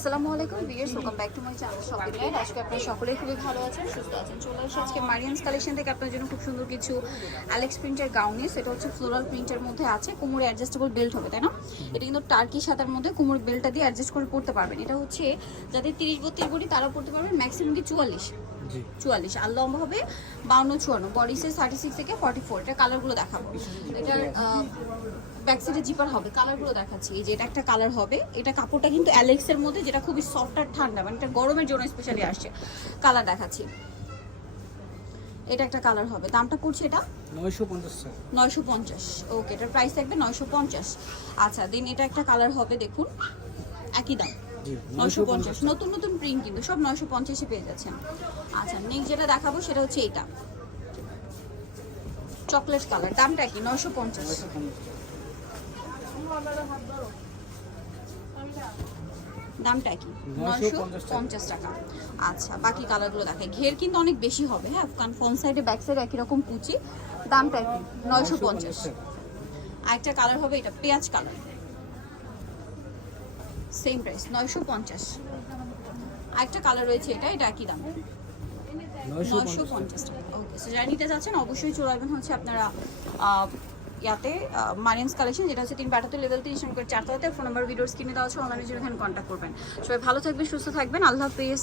আসসালামু আলাইকুম viewers, welcome back to my channel shopping guide. আজকে আপনারা সকলেই খুবই ভালো আছেন, সুস্থ আছেন। চলে আসছে আজকে মারিয়ান্স কালেকশন থেকে আপনার জন্য খুব সুন্দর কিছু অ্যালেক্স প্রিন্টের গাউন নিয়ে। সেটা হচ্ছে ফ্লোরাল প্রিন্টের মধ্যে আছে, কোমরে অ্যাডজাস্টেবল বেল্ট হবে, তাই না? এটা কিন্তু টার্কি সাদার মধ্যে কোমর বেল্টটা দিয়ে অ্যাডজাস্ট করে পড়তে পারবেন। এটা হচ্ছে যাদের 30-32 বডি তারা পড়তে পারবেন, ম্যাক্সিমাম কি 44 আর লম্বা হবে 52-54, বডি সাইজ 36 থেকে 44। এটা কালারগুলো দেখাবো। এটার ব্যাক সাইডে জিপার হবে, কালারগুলো দেখাচ্ছি। এই যে এটা একটা কালার হবে, এটা কাপড়টা কিন্তু অ্যালেক্সের মধ্যে, যেটা খুবই সফট আর ঠান্ডা, মানে এটা গরমের জন্য স্পেশালি আসছে। কালার দেখাচ্ছি, এটা একটা কালার হবে। দামটা পড়ছে এটা 950। ওকে, এটার প্রাইস থাকবে 950। আচ্ছা দেন এটা একটা কালার হবে, দেখুন একই দাম 950। নতুন নতুন প্রিন্ট কিন্তু সব 950-এ পেয়ে যাচ্ছেন। আচ্ছা নেক্সট যেটা দেখাবো সেটা হচ্ছে এইটা চকলেট কালার, দামটা কি 950। দামটা কি 950 টাকা। আচ্ছা বাকি কালারগুলো দেখাই। ঘের কিন্তু অনেক বেশি হবে, হ্যাঁ, কারণ ফ্রন্ট সাইডে ব্যাক সাইডে একই রকম কুচি। দামটা কি 950। আরেকটা কালার হবে, এটা পেঁয়াজ কালার, সেম প্রাইস 950। আরেকটা কালার রয়েছে, এটা একই দাম 950 টাকা। ওকে, সো যারা নিতে চাচ্ছেন অবশ্যই চলে আসবেন হচ্ছে আপনারা ইয়াতে মারিয়ান্স কালেকশন, যেটা হচ্ছে 372 লেভেল 3 নম্বর 4 তলাতে। ফোন নাম্বার ভিডিওস কিনে দেওয়া আছে, অনলাইনে জন্য এখানে কন্ট্যাক্ট করবেন। সবাই ভালো থাকবেন, সুস্থ থাকবেন, আল্লাহ হাফেজ।